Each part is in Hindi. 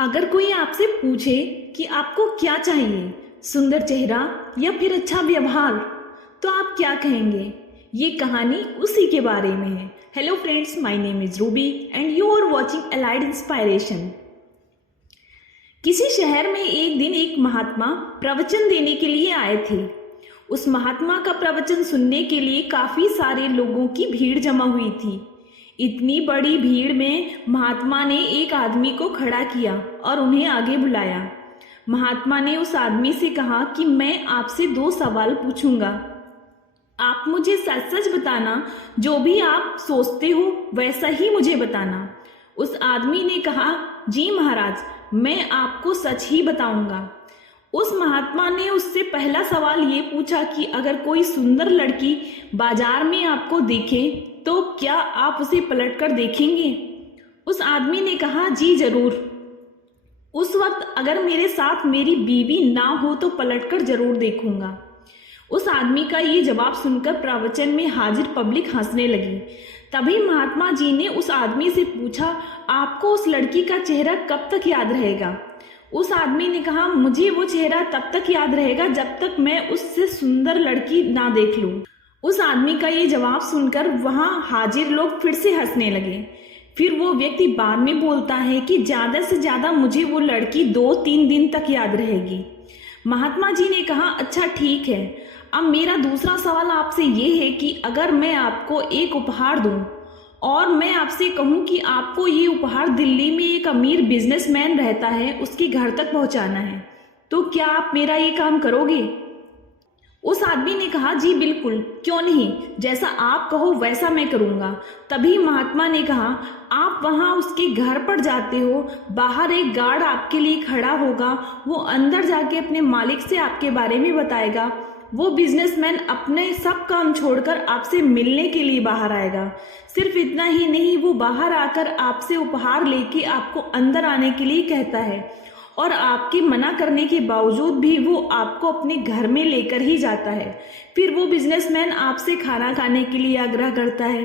अगर कोई आपसे पूछे कि आपको क्या चाहिए, सुंदर चेहरा या फिर अच्छा व्यवहार, तो आप क्या कहेंगे? ये कहानी उसी के बारे में है। Hello friends, my name is Ruby and you are watching allied inspiration. किसी शहर में एक दिन एक महात्मा प्रवचन देने के लिए आए थे। उस महात्मा का प्रवचन सुनने के लिए काफी सारे लोगों की भीड़ जमा हुई थी। इतनी बड़ी भीड़ में महात्मा ने एक आदमी को खड़ा किया और उन्हें आगे बुलाया। महात्मा ने उस आदमी से कहा कि मैं आपसे 2 सवाल पूछूंगा। आप मुझे सच सच बताना, जो भी आप सोचते हो वैसा ही मुझे बताना। उस आदमी ने कहा, जी महाराज, मैं आपको सच ही बताऊंगा। उस महात्मा ने उससे पहला सवाल ये पूछा कि अगर कोई सुंदर लड़की बाजार में आपको देखे तो क्या आप उसे पलटकर देखेंगे? उस आदमी ने कहा, जी जरूर। उस वक्त अगर मेरे साथ मेरी बीवी ना हो तो पलटकर जरूर देखूंगा। उस आदमी का ये जवाब सुनकर प्रवचन में हाजिर पब्लिक हंसने लगी। तभी महात्मा जी ने उस आदमी से पूछा, आपको उस लड़की का चेहरा कब तक याद रहेगा? उस आदमी ने कहा, मुझे वो चेहरा तब तक याद रहेगा जब तक मैं उससे सुंदर लड़की ना देख लूं। उस आदमी का ये जवाब सुनकर वहां हाजिर लोग फिर से हंसने लगे। फिर वो व्यक्ति बाद में बोलता है कि ज्यादा से ज्यादा मुझे वो लड़की 2-3 दिन तक याद रहेगी। महात्मा जी ने कहा, अच्छा ठीक है, अब मेरा दूसरा सवाल आपसे ये है कि अगर मैं आपको एक उपहार दूं और मैं आपसे कहूं कि आपको ये उपहार दिल्ली में एक अमीर बिजनेसमैन रहता है, उसके घर तक पहुंचाना है, तो क्या आप मेरा ये काम करोगे? उस आदमी ने कहा, जी बिल्कुल, क्यों नहीं, जैसा आप कहो वैसा मैं करूंगा। तभी महात्मा ने कहा, आप वहां उसके घर पर जाते हो, बाहर एक गार्ड आपके लिए खड़ा होगा, वो अंदर जाके अपने मालिक से आपके बारे में बताएगा। वो बिजनेसमैन अपने सब काम छोड़कर आपसे मिलने के लिए बाहर आएगा। सिर्फ इतना ही नहीं, वो बाहर आकर आपसे उपहार लेके आपको अंदर आने के लिए कहता है और आपके मना करने के बावजूद भी वो आपको अपने घर में लेकर ही जाता है। फिर वो बिजनेसमैन आपसे खाना खाने के लिए आग्रह करता है।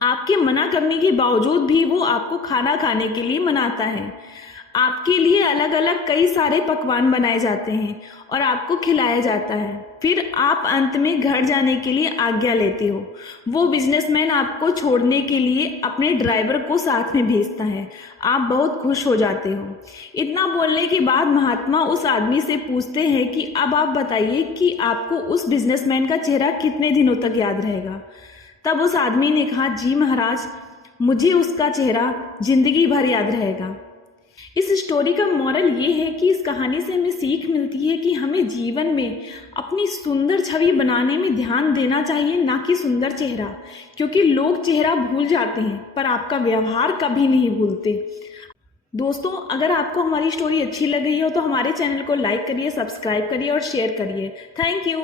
आपके मना करने के बावजूद भी वो आपको खाना खाने के लिए मनाता है। आपके लिए अलग अलग कई सारे पकवान बनाए जाते हैं और आपको खिलाया जाता है। फिर आप अंत में घर जाने के लिए आज्ञा लेते हो। वो बिजनेसमैन आपको छोड़ने के लिए अपने ड्राइवर को साथ में भेजता है। आप बहुत खुश हो जाते हो। इतना बोलने के बाद महात्मा उस आदमी से पूछते हैं कि अब आप बताइए कि आपको उस बिजनेसमैन का चेहरा कितने दिनों तक याद रहेगा? तब उस आदमी ने कहा, जी महाराज, मुझे उसका चेहरा जिंदगी भर याद रहेगा। इस स्टोरी का मॉरल ये है कि इस कहानी से हमें सीख मिलती है कि हमें जीवन में अपनी सुंदर छवि बनाने में ध्यान देना चाहिए, ना कि सुंदर चेहरा, क्योंकि लोग चेहरा भूल जाते हैं पर आपका व्यवहार कभी नहीं भूलते। दोस्तों, अगर आपको हमारी स्टोरी अच्छी लग रही हो तो हमारे चैनल को लाइक करिए, सब्सक्राइब करिए और शेयर करिए। Thank you.